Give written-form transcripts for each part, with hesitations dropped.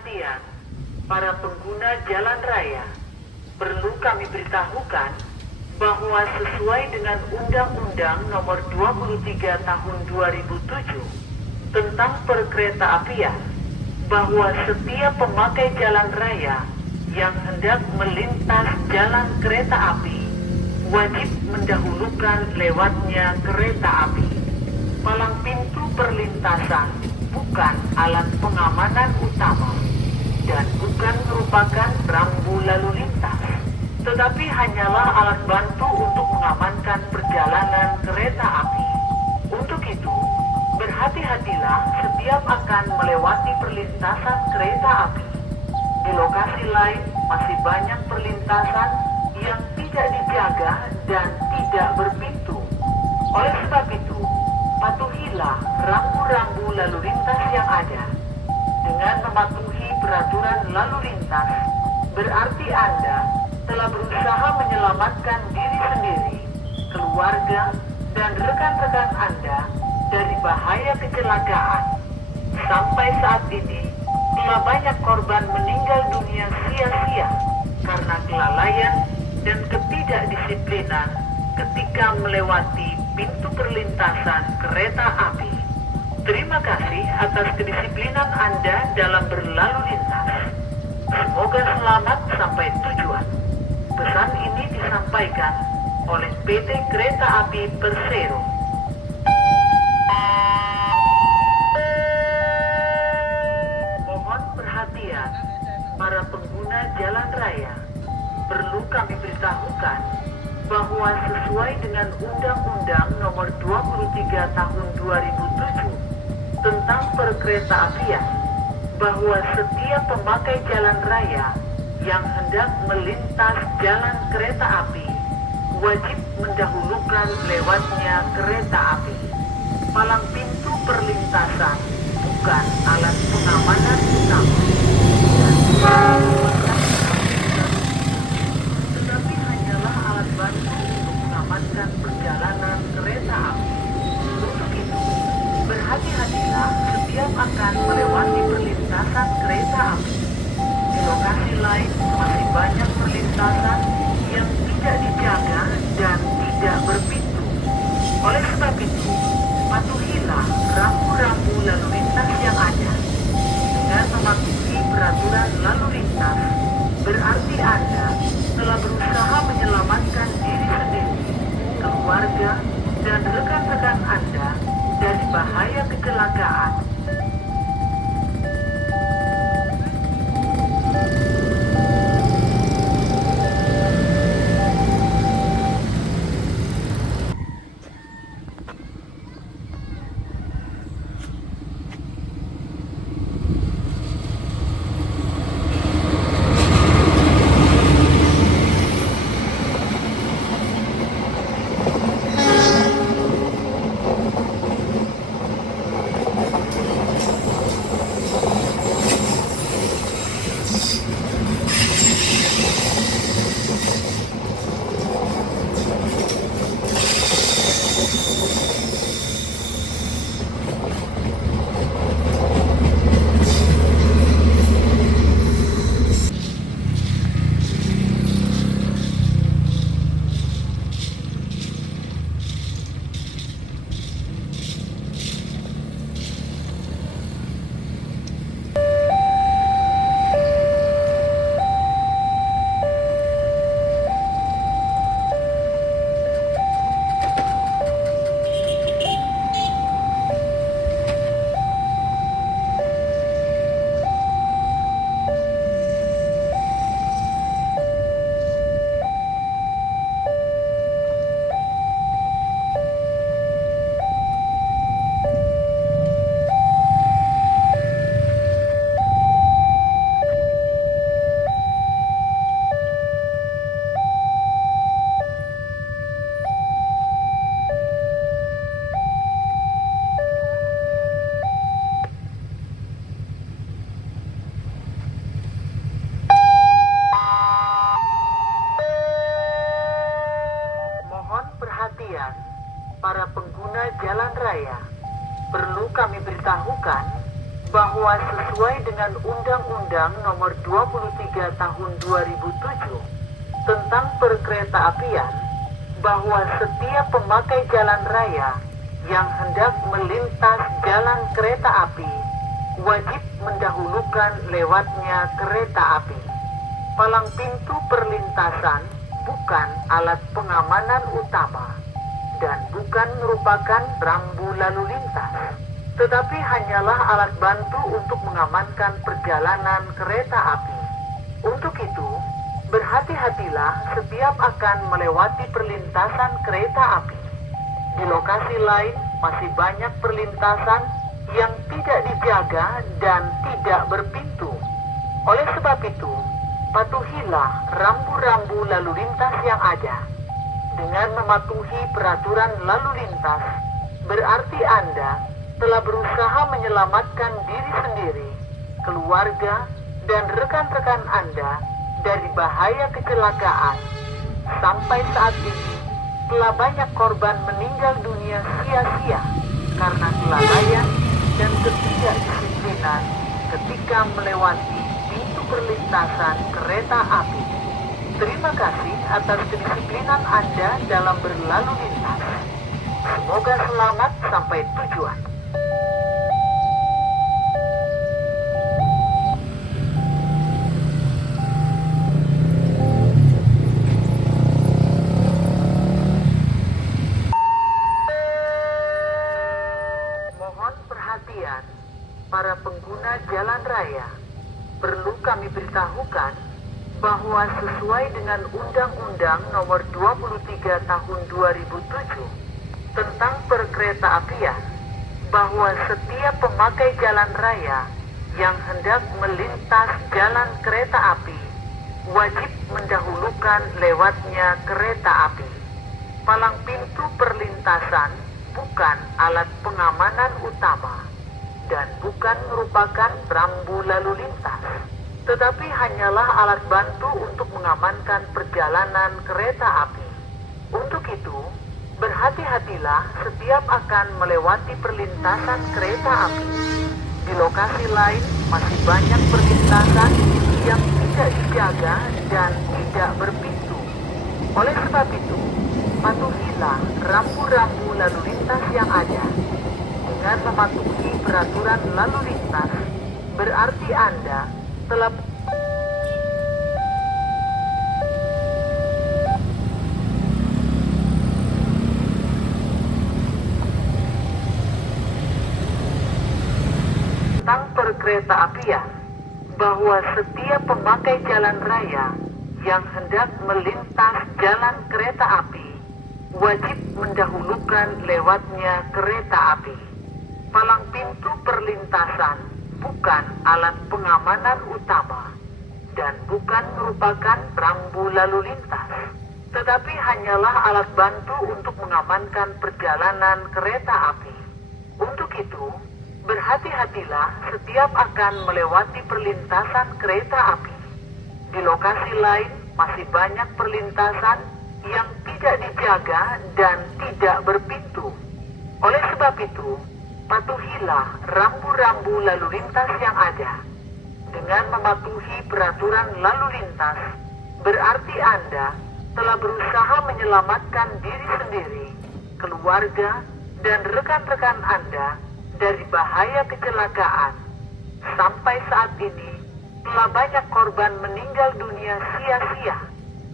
perhatian para pengguna jalan raya. Perlu kami beritahukan bahwa sesuai dengan Undang-Undang Nomor 23 Tahun 2007 tentang Perkeretaapian, bahwa setiap pemakai jalan raya yang hendak melintas jalan kereta api wajib mendahulukan lewatnya kereta api. Palang pintu perlintasan bukan alat pengamanan utama dan bukan merupakan rambu lalu lintas, tetapi hanyalah alat bantu untuk mengamankan perjalanan kereta api. Untuk itu, berhati-hatilah setiap akan melewati perlintasan kereta api. Di lokasi lain masih banyak perlintasan yang tidak dijaga dan tidak berpintu. Oleh sebab itu, patuhilah rambu-rambu lalu lintas yang ada. Dengan mematuhi peraturan lalu lintas, berarti Anda telah berusaha menyelamatkan diri sendiri, keluarga, dan rekan-rekan Anda dari bahaya kecelakaan. Sampai saat ini, telah banyak korban meninggal dunia sia-sia karena kelalaian dan ketidakdisiplinan ketika melewati pintu perlintasan kereta api. Terima kasih atas kedisiplinan Anda dalam berlalu lintas. Semoga selamat sampai tujuan. Pesan ini disampaikan oleh PT Kereta Api Persero. Mohon perhatian para pengguna jalan raya. Perlu kami beritahukan bahwa sesuai dengan Undang-Undang Nomor 23 Tahun 2007 tentang Perkeretaapian, bahwa setiap pemakai jalan raya yang hendak melintas jalan kereta api wajib mendahulukan lewatnya kereta api. Palang pintu perlintasan bukan alat pengamanan utama dan tetapi hanyalah alat bantu untuk mengamankan perjalanan kereta api. Untuk itu, berhati-hatilah setiap akan melewati perlintasan kereta api. Di lokasi lain masih banyak perlintasan yang tidak dijaga dan tidak berpintu. Oleh sebab itu, patuhilah rambu-rambu lalu lintas yang ada. Dengan mematuhi peraturan lalu lintas, berarti Anda telah berusaha menyelamatkan diri sendiri, keluarga, dan rekan-rekan Anda dari bahaya kecelakaan. para pengguna jalan raya. Perlu kami beritahukan bahwa sesuai dengan Undang-Undang Nomor 23 Tahun 2007 tentang Perkeretaapian, bahwa setiap pemakai jalan raya yang hendak melintas jalan kereta api wajib mendahulukan lewatnya kereta api. Palang pintu perlintasan bukan alat pengamanan utama dan bukan merupakan rambu lalu lintas, tetapi hanyalah alat bantu untuk mengamankan perjalanan kereta api. Untuk itu, berhati-hatilah setiap akan melewati perlintasan kereta api. Di lokasi lain masih banyak perlintasan yang tidak dijaga dan tidak berpintu. Oleh sebab itu, patuhilah rambu-rambu lalu lintas yang ada. Dengan mematuhi peraturan lalu lintas, berarti Anda telah berusaha menyelamatkan diri sendiri, keluarga, dan rekan-rekan Anda dari bahaya kecelakaan. Sampai saat ini, telah banyak korban meninggal dunia sia-sia karena kelalaian dan ketidakdisiplinan ketika melewati pintu perlintasan kereta api. Terima kasih atas kedisiplinan Anda dalam berlalu lintas. Semoga selamat sampai tujuan. Mohon perhatian para pengguna jalan raya. Perlu kami beritahukan bahwa sesuai dengan Undang-Undang Nomor 23 Tahun 2007 tentang Perkeretaapian, bahwa setiap pemakai jalan raya yang hendak melintas jalan kereta api wajib mendahulukan lewatnya kereta api. Palang pintu perlintasan bukan alat pengamanan utama dan bukan merupakan rambu lalu lintas, tetapi hanyalah alat bantu untuk mengamankan perjalanan kereta api. Untuk itu, berhati-hatilah setiap akan melewati perlintasan kereta api. Di lokasi lain masih banyak perlintasan yang tidak dijaga dan tidak berpintu. Oleh sebab itu, patuhilah rambu-rambu lalu lintas yang ada. Dengan mematuhi peraturan lalu lintas, berarti Anda telah tentang perkeretaapian, bahwa setiap pemakai jalan raya yang hendak melintas jalan kereta api wajib mendahulukan lewatnya kereta api. Palang pintu perlintasan bukan alat pengamanan utama dan bukan merupakan rambu lalu lintas, tetapi hanyalah alat bantu untuk mengamankan perjalanan kereta api. Untuk itu, berhati-hatilah setiap akan melewati perlintasan kereta api. Di lokasi lain masih banyak perlintasan yang tidak dijaga dan tidak berpintu. Oleh sebab itu, patuhilah rambu-rambu lalu lintas yang ada. Dengan mematuhi peraturan lalu lintas, berarti Anda telah berusaha menyelamatkan diri sendiri, keluarga, dan rekan-rekan Anda dari bahaya kecelakaan. Sampai saat ini, telah banyak korban meninggal dunia sia-sia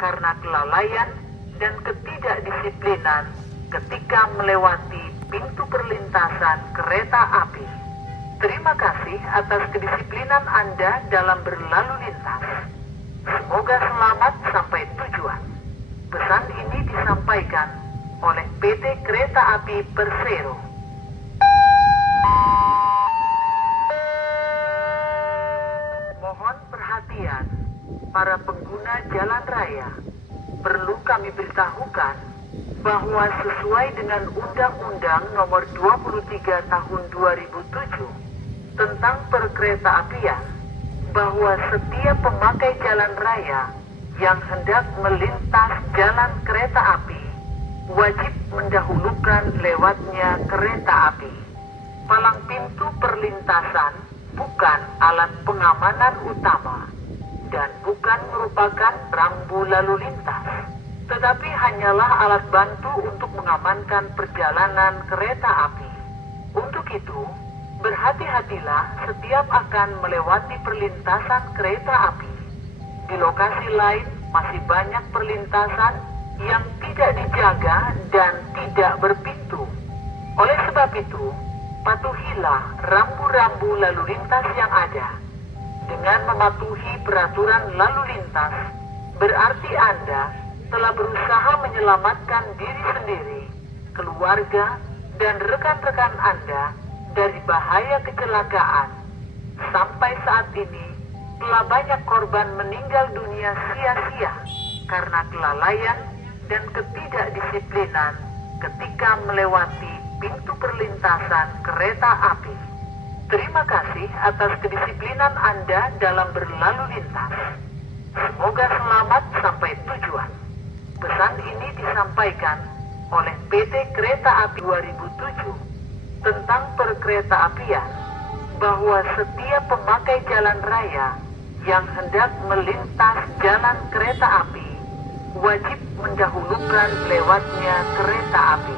karena kelalaian dan ketidakdisiplinan ketika melewati pintu perlintasan kereta api. Terima kasih atas kedisiplinan Anda dalam berlalu lintas. Semoga selamat sampai tujuan. Pesan ini disampaikan oleh PT Kereta Api Persero. Mohon perhatian para pengguna jalan raya. Perlu kami beritahukan bahwa sesuai dengan Undang-Undang Nomor 23 Tahun 2007 tentang Perkeretaapian, bahwa setiap pemakai jalan raya yang hendak melintas jalan kereta api wajib mendahulukan lewatnya kereta api. Palang pintu perlintasan pengamanan utama dan bukan merupakan rambu lalu lintas, tetapi hanyalah alat bantu untuk mengamankan perjalanan kereta api. Untuk itu, berhati-hatilah setiap akan melewati perlintasan kereta api. Di lokasi lain masih banyak perlintasan yang tidak dijaga dan tidak berpintu. Oleh sebab itu, patuhilah rambu-rambu lalu lintas yang ada. Dengan mematuhi peraturan lalu lintas, berarti Anda telah berusaha menyelamatkan diri sendiri, keluarga, dan rekan-rekan Anda dari bahaya kecelakaan. Sampai saat ini, telah banyak korban meninggal dunia sia-sia karena kelalaian dan ketidakdisiplinan ketika melewati pintu perlintasan kereta api. Terima kasih atas kedisiplinan Anda dalam berlalu lintas. Semoga selamat sampai tujuan. Pesan ini disampaikan oleh PT Kereta Api 2007 tentang perkeretaapian, bahwa setiap pemakai jalan raya yang hendak melintas jalan kereta api wajib mendahulukan lewatnya kereta api.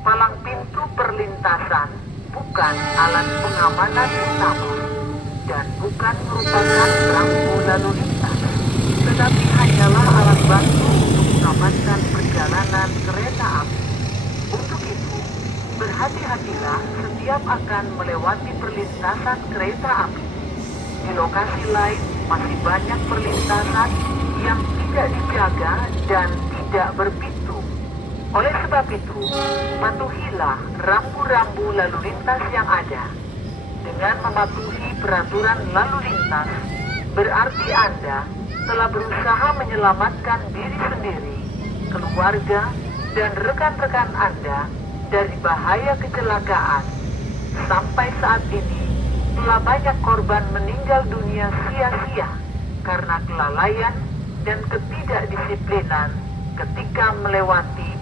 Palang pintu perlintasan bukan alat pengamanan utama dan bukan merupakan rambu lalu lintas, tetapi hanyalah alat bantu untuk mengamankan perjalanan kereta api. Untuk itu, berhati-hatilah setiap akan melewati perlintasan kereta api. Di lokasi lain masih banyak perlintasan yang tidak dijaga dan tidak berpintu. Oleh sebab itu, patuhilah rambu-rambu lalu lintas yang ada. Dengan mematuhi peraturan lalu lintas, berarti Anda telah berusaha menyelamatkan diri sendiri, keluarga, dan rekan-rekan Anda dari bahaya kecelakaan. Sampai saat ini, telah banyak korban meninggal dunia sia-sia karena kelalaian dan ketidakdisiplinan ketika melewati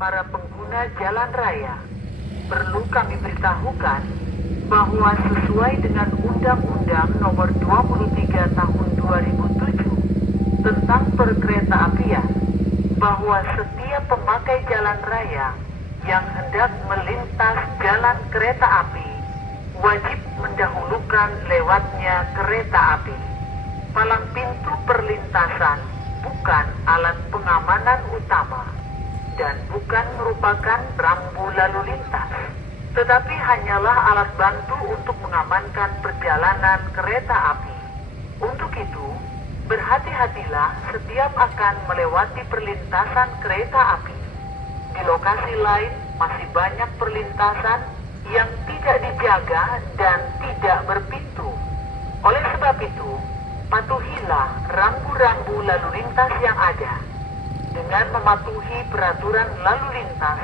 para pengguna jalan raya, perlu kami beritahukan bahwa sesuai dengan Undang-Undang Nomor 23 Tahun 2007 tentang perkeretaapian, bahwa setiap pemakai jalan raya yang hendak melintas jalan kereta api wajib mendahulukan lewatnya kereta api. Palang pintu perlintasan bukan alat pengamanan utama dan bukan merupakan rambu lalu lintas, tetapi hanyalah alat bantu untuk mengamankan perjalanan kereta api. Untuk itu, berhati-hatilah setiap akan melewati perlintasan kereta api. Di lokasi lain masih banyak perlintasan yang tidak dijaga dan tidak berpintu. Oleh sebab itu, patuhilah rambu-rambu lalu lintas yang ada. Dengan mematuhi peraturan lalu lintas,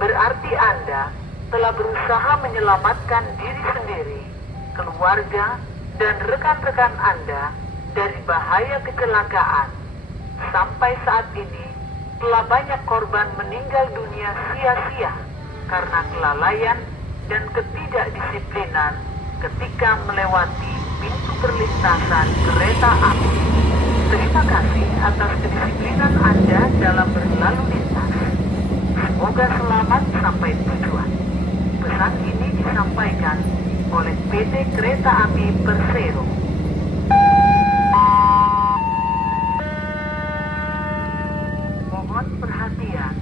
berarti Anda telah berusaha menyelamatkan diri sendiri, keluarga, dan rekan-rekan Anda dari bahaya kecelakaan. Sampai saat ini, telah banyak korban meninggal dunia sia-sia karena kelalaian dan ketidakdisiplinan ketika melewati pintu perlintasan kereta api. Terima kasih atas kedisiplinan Anda dalam berlalu lintas. Semoga Semoga selamat sampai tujuan. Pesan ini disampaikan oleh PT Kereta Api Persero. Mohon perhatian.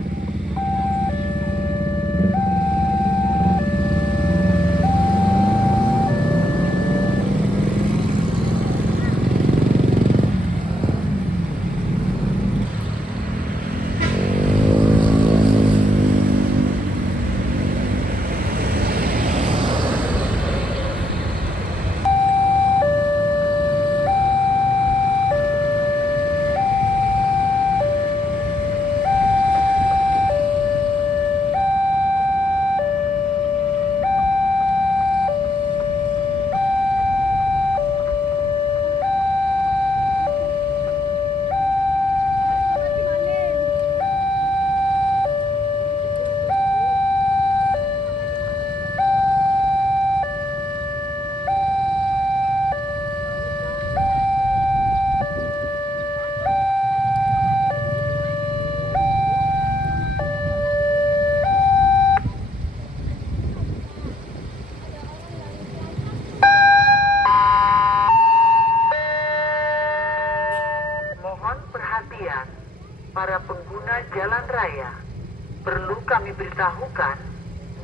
Para pengguna jalan raya, perlu kami beritahukan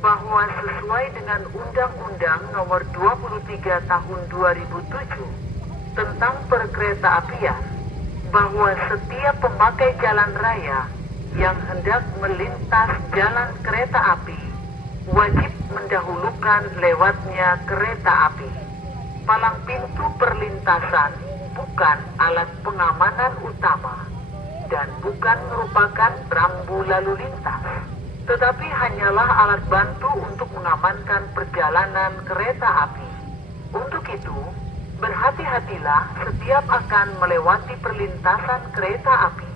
bahwa sesuai dengan Undang-Undang Nomor 23 Tahun 2007 tentang Perkeretaapian, bahwa setiap pemakai jalan raya yang hendak melintas jalan kereta api wajib mendahulukan lewatnya kereta api. Palang pintu perlintasan bukan alat pengamanan utama dan bukan merupakan rambu lalu lintas, tetapi hanyalah alat bantu untuk mengamankan perjalanan kereta api. Untuk itu, berhati-hatilah setiap akan melewati perlintasan kereta api.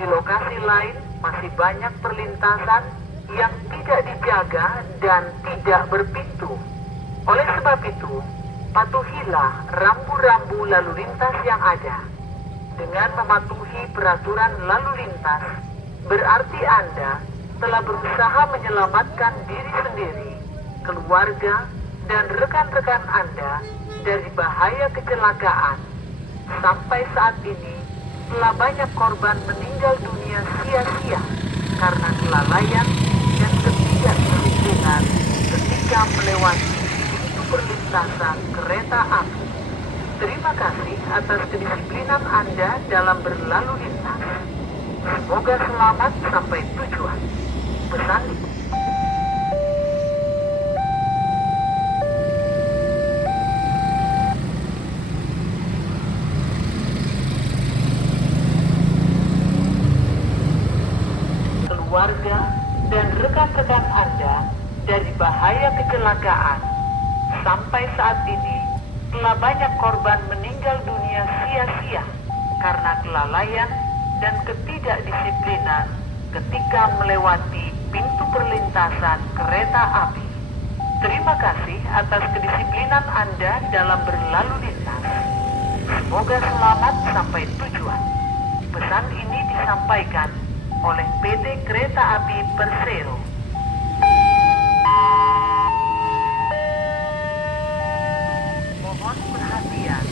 Di lokasi lain masih banyak perlintasan yang tidak dijaga dan tidak berpintu. Oleh sebab itu, patuhilah rambu-rambu lalu lintas yang ada. Dengan mematuhi peraturan lalu lintas, berarti Anda telah berusaha menyelamatkan diri sendiri, keluarga, dan rekan-rekan Anda dari bahaya kecelakaan. Sampai saat ini, telah banyak korban meninggal dunia sia-sia karena kelalaian dan ketidakdisiplinan ketika melewati pintu perlintasan kereta api. Terima kasih atas kedisiplinan Anda dalam berlalu lintas. Semoga selamat sampai tujuan. Pesan keluarga dan rekan-rekan Anda dari bahaya kecelakaan. Sampai saat ini, telah banyak korban meninggal dunia sia-sia karena kelalaian dan ketidakdisiplinan ketika melewati pintu perlintasan kereta api. Terima kasih atas kedisiplinan Anda dalam berlalu lintas. Semoga selamat sampai tujuan. Pesan ini disampaikan oleh PT Kereta Api Persero. Mohon perhatian,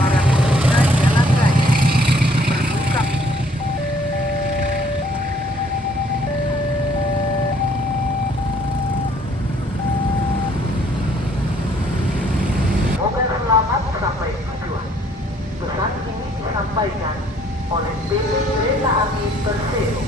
para pengguna jalan raya, perlu kami. Semoga selamat sampai tujuan. Pesan ini disampaikan oleh PT Kereta Api Persero.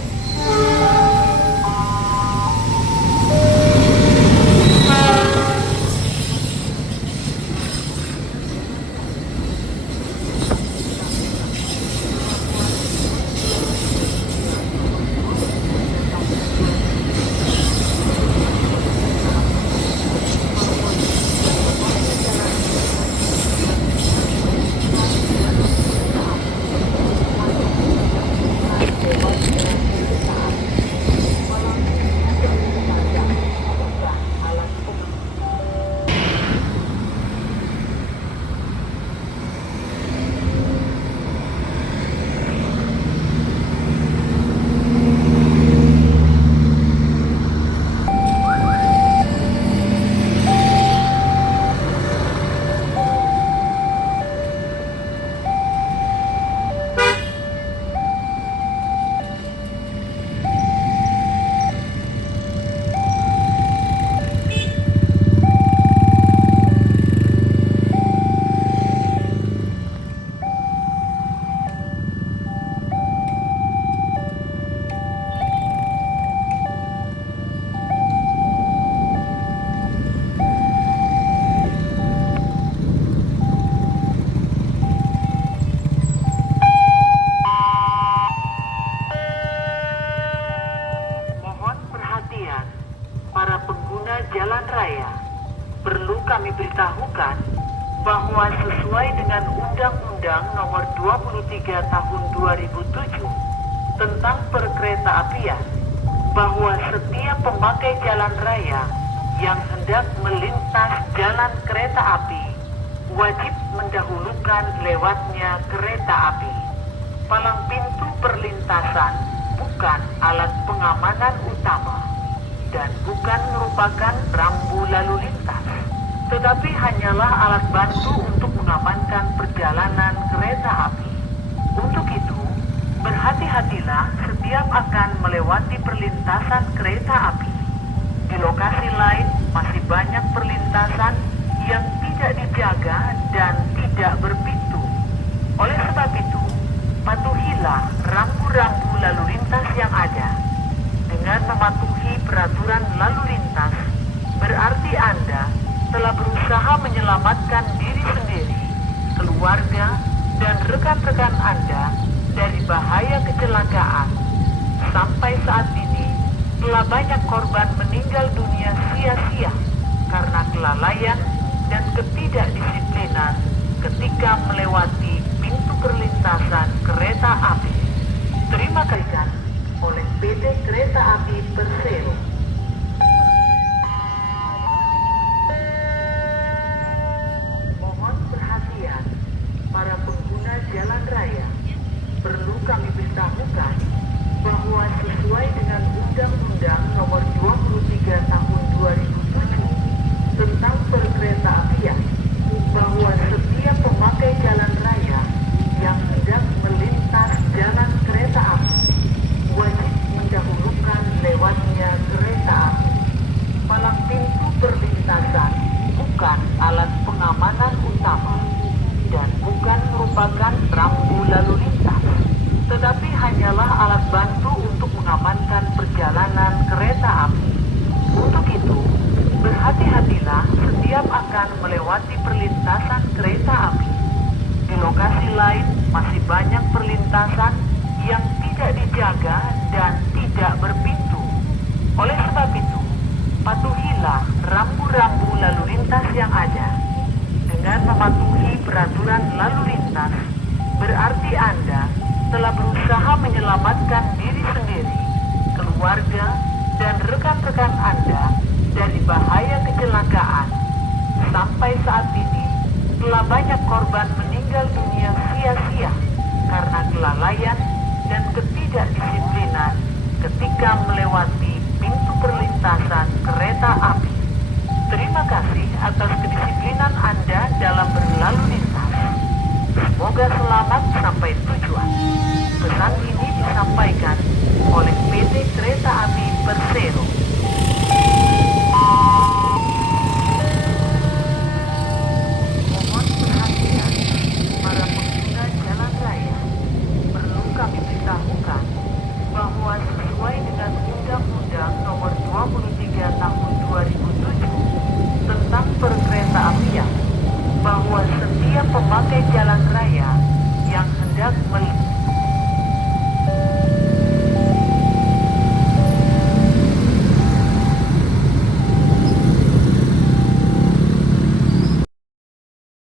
beritahukan bahwa sesuai dengan Undang-Undang Nomor 23 Tahun 2007 tentang Perkeretaapian, bahwa setiap pemakai jalan raya yang hendak melintas jalan kereta api wajib mendahulukan lewatnya kereta api. Palang pintu perlintasan bukan alat pengamanan utama dan bukan merupakan rambu lalu lintas, tetapi hanyalah alat bantu untuk mengamankan perjalanan kereta api. Untuk itu, berhati-hatilah setiap akan melewati perlintasan kereta api. Di lokasi lain masih banyak perlintasan yang tidak dijaga dan tidak berpintu. Oleh sebab itu, patuhilah rambu-rambu lalu lintas yang ada. Dengan mematuhi peraturan lalu lintas, berarti Anda telah berusaha menyelamatkan diri sendiri, keluarga, dan rekan-rekan Anda dari bahaya kecelakaan. Sampai saat ini, telah banyak korban meninggal dunia sia-sia karena kelalaian dan ketidakdisiplinan ketika melewati pintu perlintasan kereta api. Terima kasih oleh PT Kereta Api Persero. Mohon perhatian para pengguna jalan raya. Perlu kami beritahukan bahwa sesuai dengan Undang-Undang Nomor 23 Tahun 2007 tentang Perkeretaapian, bahwa setiap pemakai jalan raya yang hendak melintas jalan kereta api wajib mendahulukan lewatnya kereta api. Palang pintu perlintasan bukan alat pengamanan utama dan bukan merupakan rambu lalu lintas, tetapi hanyalah alat bantu untuk mengamankan perjalanan kereta api. Untuk itu, berhati-hatilah setiap akan melewati perlintasan kereta api. Di lokasi lain masih banyak perlintasan yang tidak dijaga dan tidak berpintu. Oleh sebab itu, patuhilah rambu-rambu lalu lintas yang ada. Dengan mematuhi peraturan lalu lintas, berarti Anda telah berusaha menyelamatkan diri sendiri, keluarga, dan rekan-rekan Anda dari bahaya kecelakaan. Sampai saat ini, telah banyak korban meninggal dunia sia-sia karena kelalaian dan ketidakdisiplinan ketika melewati pintu perlintasan kereta api. Terima kasih atas kedisiplinan Anda dalam berlalu lintas. Semoga selamat sampai tujuan. Pesan ini disampaikan oleh PT Kereta